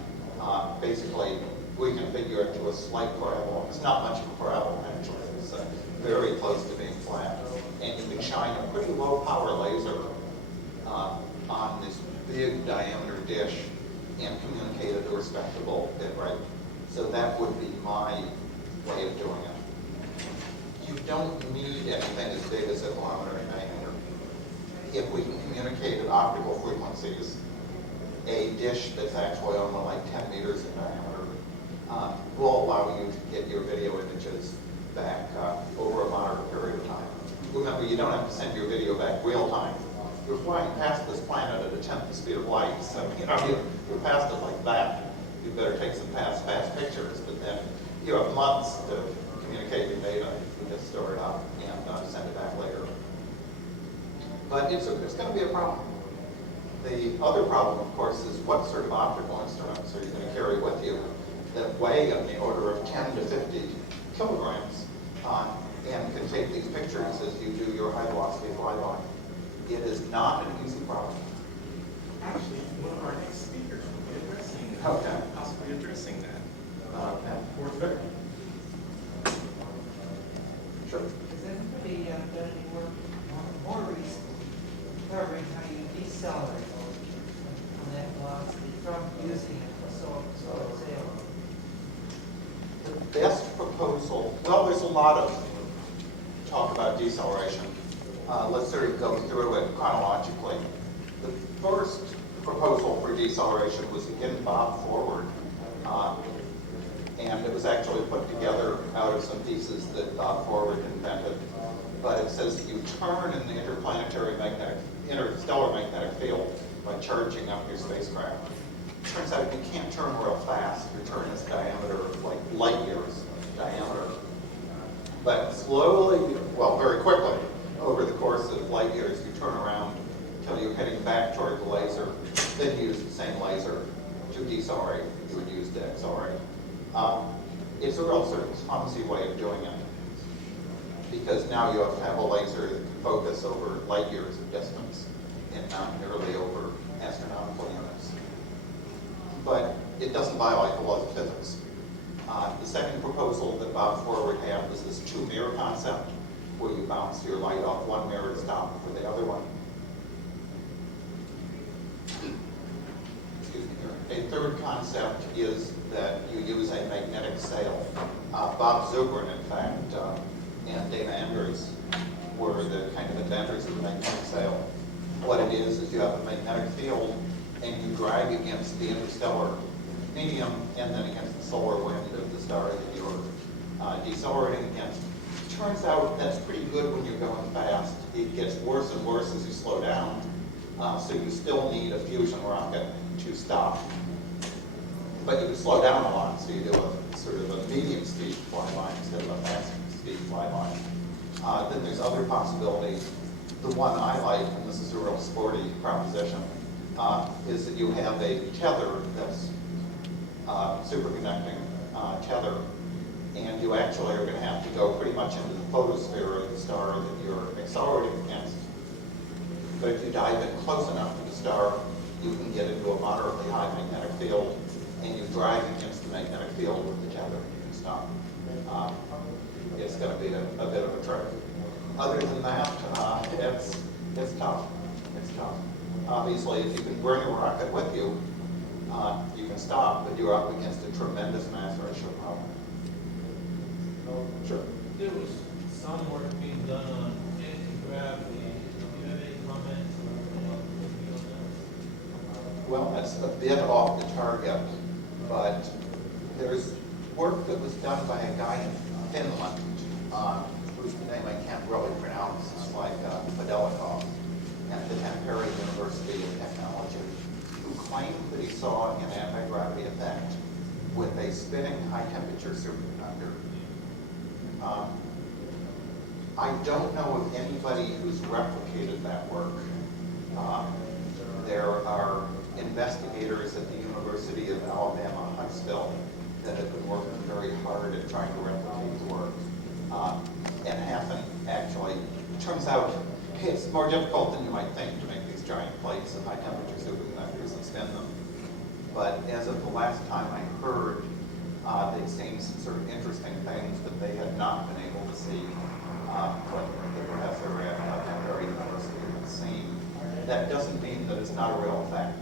basically reconfigure it to a slight parabola. It's not much of a parabola, actually. It's very close to being flat. And you can shine a pretty low power laser on this big diameter dish and communicate at a respectable bit rate. So that would be my way of doing it. You don't need anything as big as a kilometer in diameter. If we can communicate at optical frequencies, a dish that's actually only like 10 meters in diameter will allow you to get your video images back over a moderate period of time. Remember, you don't have to send your video back real time. You're flying past this planet at a tenth the speed of light, so you're past it like that. You better take some fast pictures, but you have months to communicate your data. You just store it up and send it back later. But it's going to be a problem. The other problem, of course, is what sort of optical instruments are you going to carry with you that weigh in the order of 10 to 50 kilograms and can take these pictures as you do your high-velocity flyby. It is not an easy problem. Actually, one of our next speakers will be addressing that. Okay. Possibly addressing that. Okay. Sure. Has anybody done any work more recently covering how you decelerate on that velocity from using it for solar sail? The best proposal, well, there's a lot of talk about deceleration. Let's sort of go through it chronologically. The first proposal for deceleration was again Bob Forward, and it was actually put together out of some pieces that Bob Forward invented. But it says you turn in the interstellar magnetic field by charging up your spacecraft. Turns out you can't turn real fast. Your turn is diameter of like light years diameter. But slowly, well, very quickly, over the course of light years, you turn around until you're heading back toward the laser, then use the same laser to decelerate you would use to accelerate. It's a real sort of clumsy way of doing it, because now you have to have a laser that can focus over light years of distance and not merely over astronomical units. But it doesn't violate the laws of physics. The second proposal that Bob Forward had was this two-mirror concept, where you bounce your light off one mirror to stop for the other one. Excuse me here. A third concept is that you use a magnetic sail. Bob Zubrin, in fact, and Dana Andrews were the kind of inventors of the magnetic sail. What it is you have a magnetic field and you drag against the interstellar medium and then against the solar wind of the star that you're decelerating against. Turns out that's pretty good when you're going fast. It gets worse and worse as you slow down. So you still need a fusion rocket to stop. But you can slow down a lot, so you do a sort of a medium speed flyby instead of a fast speed flyby. Then there's other possibilities. The one I like, and this is a real sporty proposition, is that you have a tether that's superconducting tether, and you actually are going to have to go pretty much into the photosphere of the star that you're accelerating against. But if you dive in close enough to the star, you can get into a moderately high magnetic field, and you drive against the magnetic field with the tether, and you can stop. It's going to be a bit of a trick. Other than that, it's tough. It's tough. Obviously, if you can bring a rocket with you, you can stop, but you're up against a tremendous mass ratio problem. Sure. There was some work being done on anti-gravity. Do you have any comments on that? Well, that's a bit off the target, but there's work that was done by a guy in Finland, whose name I can't really pronounce. It's like Fidelikov, at the Tampere University of Technology, who claimed that he saw an anti-gravity effect with a spinning high-temperature superconductor. I don't know of anybody who's replicated that work. There are investigators at the University of Alabama, Huntsville, that have been working very hard at trying to replicate the work. And haven't actually. It turns out it's more difficult than you might think to make these giant plates of high-temperature superconductors and spin them. But as of the last time I heard, they'd seen some sort of interesting things that they had not been able to see, but the professor at Tampere University had seen. That doesn't mean that it's not a real effect,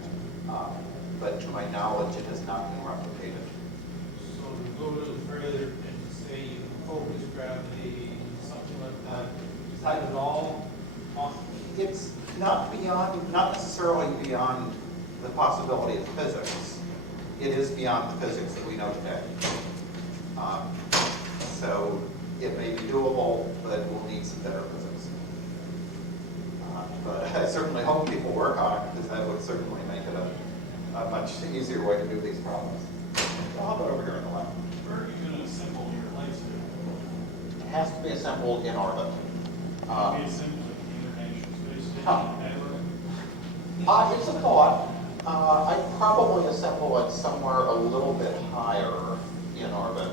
but to my knowledge, it has not been replicated. So to go a little further and say you focus gravity, something like that, is that at all possible? It's not necessarily beyond the possibility of physics. It is beyond the physics that we know today. So it may be doable, but we'll need some better physics. But I certainly hope people work on it, because that would certainly make it a much easier way to do these problems. So how about over here in the lab? Where are you going to assemble has to be assembled in orbit. Maybe it's simple, International Space Station, Huh. ever. It's a thought. I'd probably assemble it somewhere a little bit higher in orbit.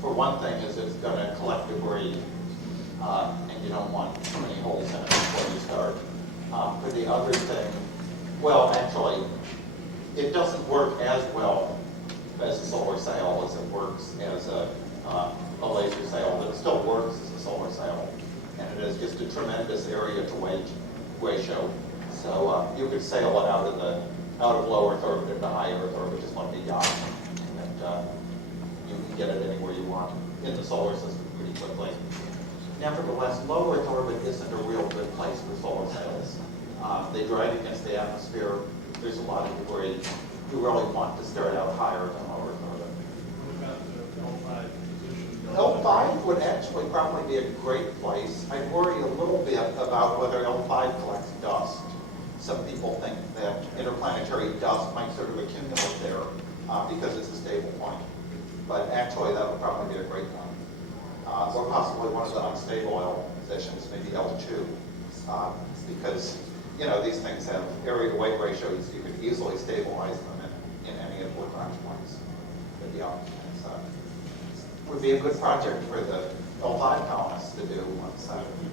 For one thing is it's going to collect debris, and you don't want too many holes in it before you start. For the other thing, well, actually, it doesn't work as well as a solar sail as it works as a laser sail, but it still works as a solar sail. And it is just a tremendous area to weight ratio. So you could sail it out of low Earth orbit into high Earth orbit, just like a yacht. And you can get it anywhere you want in the solar system pretty quickly. Nevertheless, low Earth orbit isn't a real good place for solar sails. They drag against the atmosphere. There's a lot of debris. You really want to start out higher than low Earth orbit. What about the L5 position? L5 would actually probably be a great place. I worry a little bit about whether L5 collects dust. Some people think that interplanetary dust might sort of accumulate there because it's a stable point. But actually, that would probably be a great one. Or possibly one of the unstable L positions, maybe L2. Because, you know, these things have area to weight ratios. You could easily stabilize them in any of the launch points. But yeah, it would be a good project for the L5 colonists to do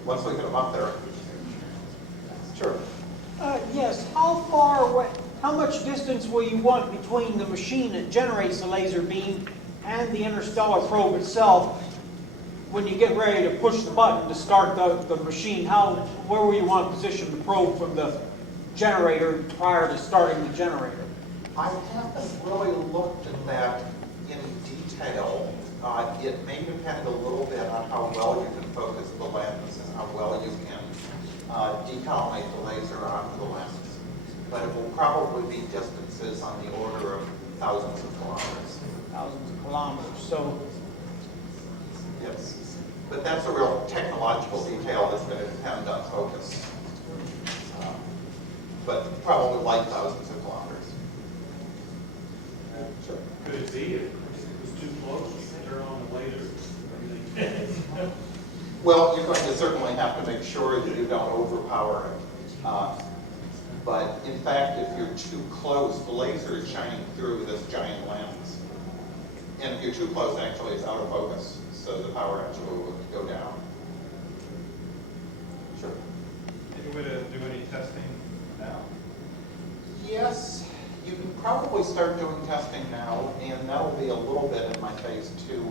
once we get them up there. Sure. Yes, how far away, how much distance will you want between the machine that generates the laser beam and the interstellar probe itself when you get ready to push the button to start the machine? Where will you want to position the probe from the generator prior to starting the generator? I haven't really looked at that in detail. It may depend a little bit on how well you can focus the lens and how well you can decollimate the laser onto the lens. But it will probably be distances on the order of thousands of kilometers. Thousands of kilometers. So, Yes. But that's a real technological detail that's going to depend on focus. But probably like thousands of kilometers. Sure. Could it be if it was too close, you could turn on the laser? Well, you're going to certainly have to make sure that you don't overpower it. But in fact, if you're too close, the laser is shining through this giant lens. And if you're too close, actually, it's out of focus. So the power actually will go down. Sure. Any way to do any testing now? Yes, you can probably start doing testing now, and that'll be a little bit in my phase 2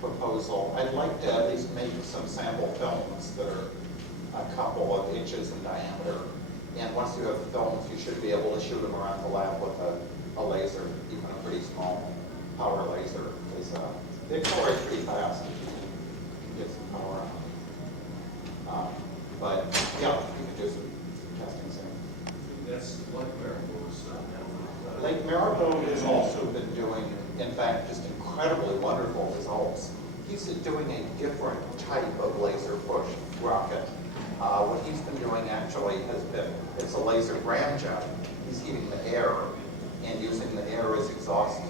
proposal. I'd like to at least make some sample films that are a couple of inches in diameter. And once you have the films, you should be able to shoot them around the lab with a laser, even a pretty small power laser. Because they accelerate pretty fast if you can get some power on them. But yeah, you can do some testing soon. That's like miracles. Lake Maripold has also been doing, in fact, just incredibly wonderful results. He's doing a different type of laser push rocket. What he's been doing actually has been, it's a laser ramjet. He's heating the air and using the air as exhaust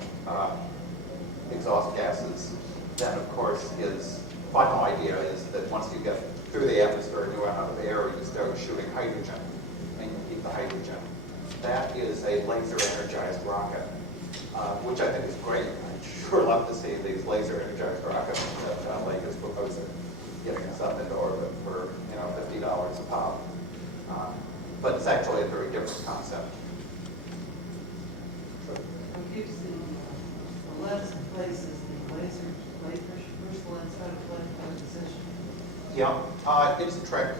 gases. Then, of course, his final idea is that once you get through the atmosphere and you run out of air, you start shooting hydrogen and you keep the hydrogen. That is a laser-energized rocket, which I think is great. I'd sure love to see these laser-energized rockets that Lake is proposing, getting us up into orbit for $50 a pop. But it's actually a very different concept. What keeps the lens in place is the laser push the lens out of position. Yeah, it's a trick.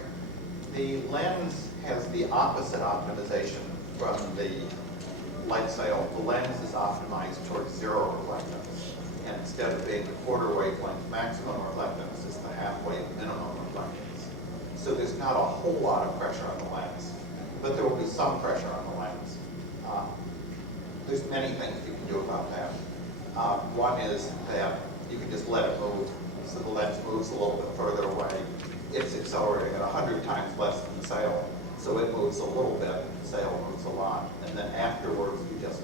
The lens has the opposite optimization from the Lightsail. The lens is optimized towards zero reflectance. And instead of being the quarter wavelength maximum reflectance, it's the half wave minimum reflectance. So there's not a whole lot of pressure on the lens, but there will be some pressure on the lens. There's many things you can do about that. One is that you can just let it move, so the lens moves a little bit further away. It's accelerating at 100 times less than the sail, so it moves a little bit, the sail moves a lot, and then afterwards you just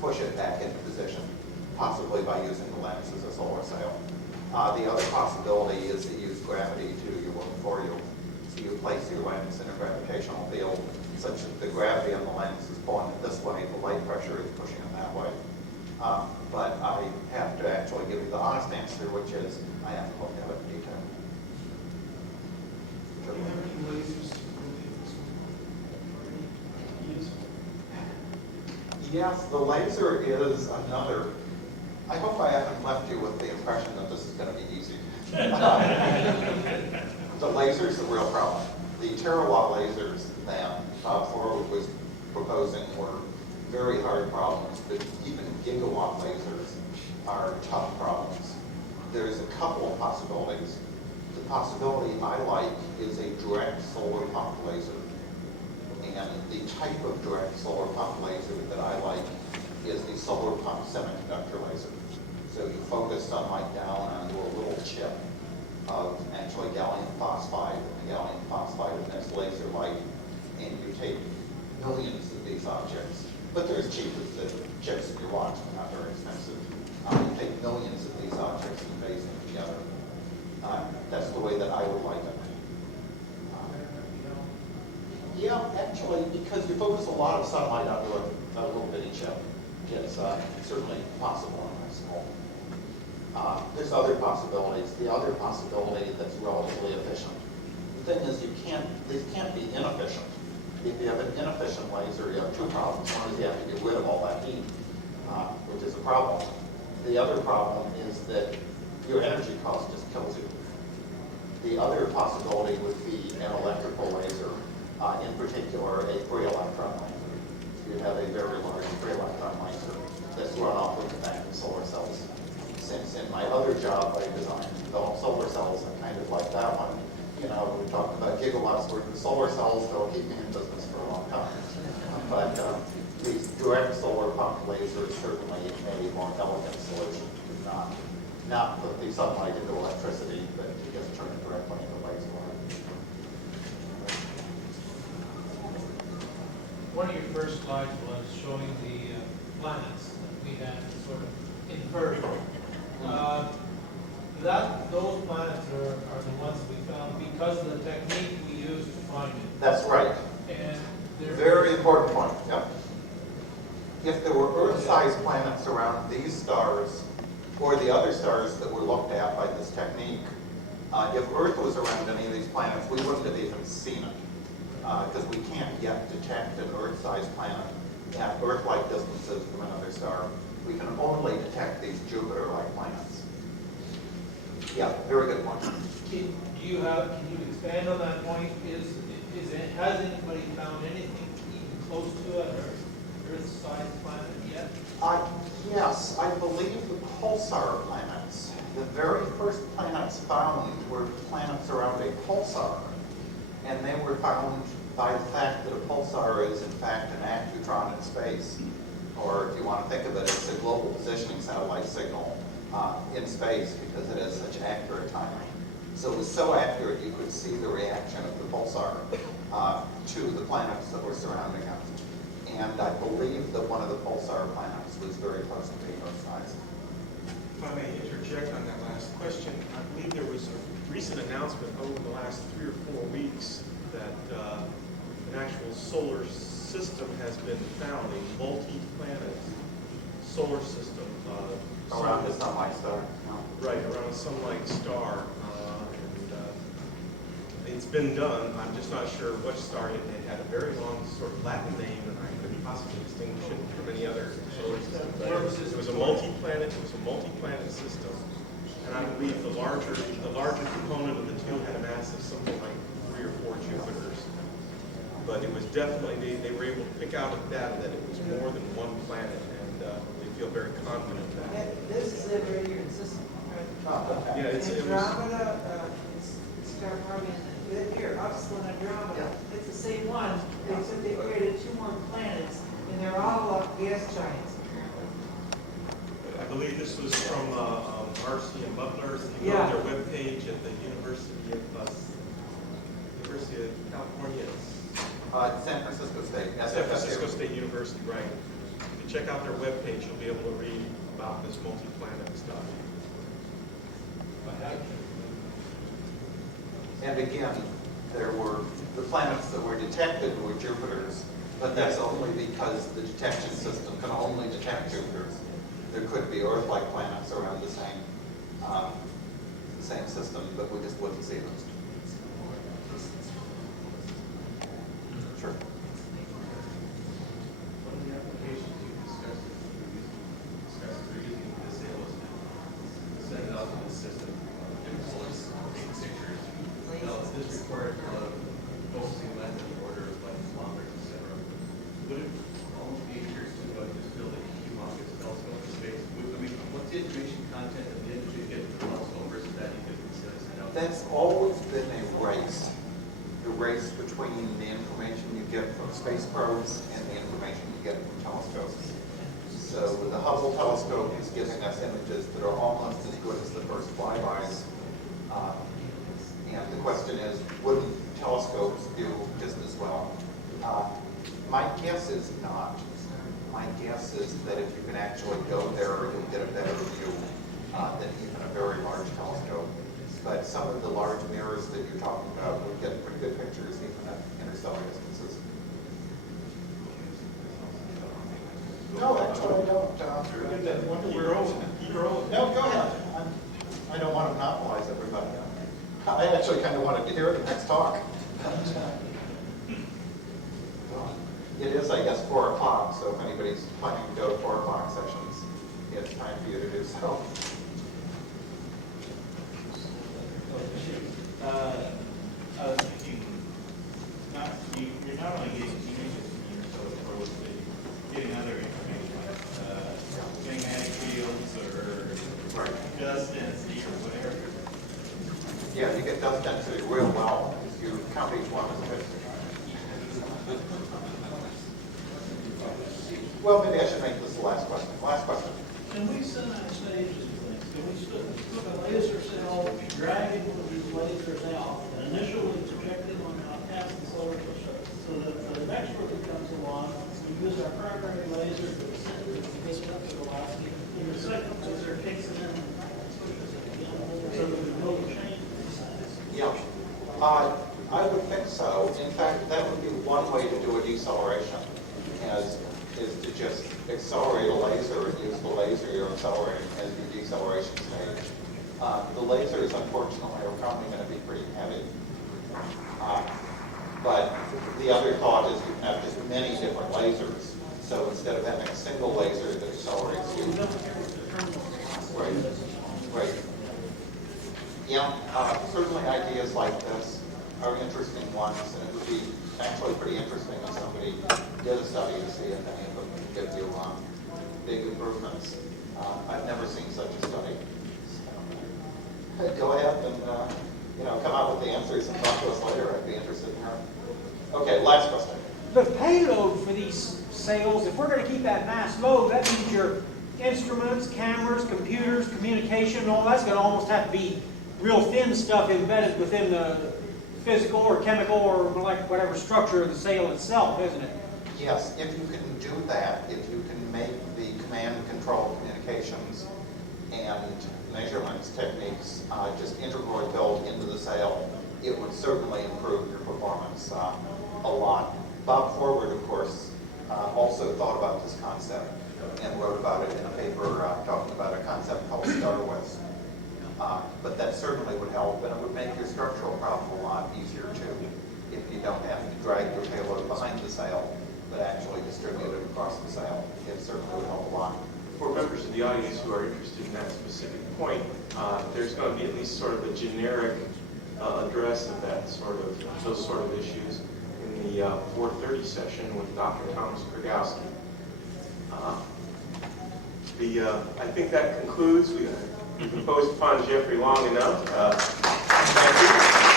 push it back into position, possibly by using the lens as a solar sail. The other possibility is to use gravity to do your work for you. So you place your lens in a gravitational field such that the gravity on the lens is pulling it this way, the light pressure is pushing it that way. But I have to actually give you the honest answer, which is I haven't looked at it in detail. Do you have any lasers to Yes, the laser is another. I hope I haven't left you with the impression that this is going to be easy. The laser's the real problem. The terawatt lasers that Forward was proposing were very hard problems, but even gigawatt lasers are tough problems. There's a couple of possibilities. The possibility I like is a direct solar pump laser. And the type of direct solar pump laser that I like is the solar pump semiconductor laser. So you focus sunlight down onto a little chip of actually gallium phosphide, and the gallium phosphide emits laser light, and you take millions of these objects. But they're as cheap as the chips in your watch, they're not very expensive. You take millions of these objects and phase them together. That's the way that I would like it. Yeah, actually, because you focus a lot of sunlight onto a little bitty chip, it's certainly possible and possible. There's other possibilities. The other possibility that's relatively efficient. The thing is, these can't be inefficient. If you have an inefficient laser, you have two problems. One is you have to get rid of all that heat, which is a problem. The other problem is that your energy cost just kills you. The other possibility would be an electrical laser. In particular, a free electron laser. You have a very large free electron laser that's run off of the back of solar cells. Since in my other job I designed and developed solar cells, I kind of like that one. You know, we talked about gigawatts worth of solar cells, they'll keep me in business for a long time. But these direct solar pump lasers certainly a more elegant solution to not put the sunlight into electricity, but to just turn it directly into laser light. One of your first slides was showing the planets that we had sort of inferred. Those planets are the ones we found because of the technique we used to find it. That's right. And they're Very important point, yep. If there were Earth-sized planets around these stars, or the other stars that were looked at by this technique, if Earth was around any of these planets, we wouldn't have even seen it. Because we can't yet detect an Earth-sized planet at Earth-like distances from another star. We can only detect these Jupiter-like planets. Yeah, very good point. Can you expand on that point? Has anybody found anything even close to an Earth-sized planet yet? Yes, I believe the pulsar planets. The very first planets found were planets around a pulsar. And they were found by the fact that a pulsar is in fact an accutron in space. Or if you want to think of it, it's a global positioning satellite signal in space because it has such accurate timing. So it was so accurate you could see the reaction of the pulsar to the planets that were surrounding it. And I believe that one of the pulsar planets was very close to being Earth-sized. If I may interject on that last question, I believe there was a recent announcement over the last 3 or 4 weeks that an actual solar system has been found, a multi-planet solar system. Around the Sun-like star. Right, around a sun-like star. It's been done. I'm just not sure which star. It had a very long sort of Latin name, and I couldn't possibly distinguish it from any other solar system. But it was a multi-planet. It was a multi-planet system, and I believe the larger component of the two had a mass of something like 3 or 4 Jupiters. But it was definitely they were able to pick out of data that it was more than one planet, and they feel very confident that. This is a very good system. Yeah, it was. Andromeda, it's got probably here, Upsilon Andromeda. It's the same one, except they created 2 more planets, and they're all gas giants, apparently. I believe this was from Marcy and Butler. If you go Yeah. to their webpage at the University of California, San Francisco State. San Francisco State University, right? If you check out their webpage, you'll be able to read about this multi-planet stuff. And again, the planets that were detected were Jupiters, but that's only because the detection system can only detect Jupiters. There could be Earth-like planets around the same system, but we just wouldn't see them. Sure. One of the applications you discussed they're using the sails now. Set it up in the system, taking pictures. Now, is this required focusing lens in the order of like kilometers, etc.? Would it almost be easier to just build a humongous telescope in space? I mean, what's the information content of the industry to get from the telescope versus that you could send out? That's always been a race. The race between the information you get from space probes and the information you get from telescopes. So the Hubble telescope is giving us images that are almost as good as the first flybys. And the question is, wouldn't telescopes do just as well? My guess is not. My guess is that if you can actually go there, you'll get a better view than even a very large telescope. But some of the large mirrors that you're talking about would get pretty good pictures even at interstellar distances. No, actually, I don't. You're old. No, go ahead. I don't want to monopolize everybody. I actually kind of wanted to hear the next talk. It is, I guess, 4 o'clock, so if anybody's planning to go to 4 o'clock sessions, it's time for you to do so. I was thinking, you're not only getting images from your telescope, but you're getting other information, like magnetic fields or dust density or whatever. Yeah, you get dust density real well if you count each one as a picture. Well, maybe I should make this the last question. Last question. Can we send out stages of things? Can we put a laser cell, drag one of these lasers out, and initially project them on past the solar system, so that the next one that comes along, we use our primary laser to send it to this up to the last, and the second laser kicks it in and pushes it again, so that there's no change in the size. Yeah. I would think so. In fact, that would be one way to do a deceleration, is to just accelerate a laser and use the laser you're accelerating as your deceleration stage. The lasers, unfortunately, are probably going to be pretty heavy. But the other thought is you can have just many different lasers. So instead of having a single laser that accelerates you. Right. Right. Yeah, certainly ideas like this are interesting ones, and it would be actually pretty interesting if somebody did a study to see if any of them could give you big improvements. I've never seen such a study. So, go ahead and come out with the answers and talk to us later. I'd be interested in hearing. Okay, last question. The payload for these sails, if we're going to keep that mass low, that means your instruments, cameras, computers, communication, all that's going to almost have to be real thin stuff embedded within the physical or chemical or whatever structure of the sail itself, isn't it? Yes, if you can do that, if you can make the command and control communications and measurements techniques just integrally built into the sail, it would certainly improve your performance a lot. Bob Forward, of course, also thought about this concept and wrote about it in a paper talking about a concept called Starwest. But that certainly would help, and it would make your structural problem a lot easier too, if you don't have to drag your payload behind the sail, but actually distribute it across the sail. It certainly would help a lot. For members of the audience who are interested in that specific point, there's going to be at least sort of a generic address of those sort of issues in the 4:30 session with Dr. Thomas Krogowski. I think that concludes. We've imposed upon Geoffrey long enough. Thank you.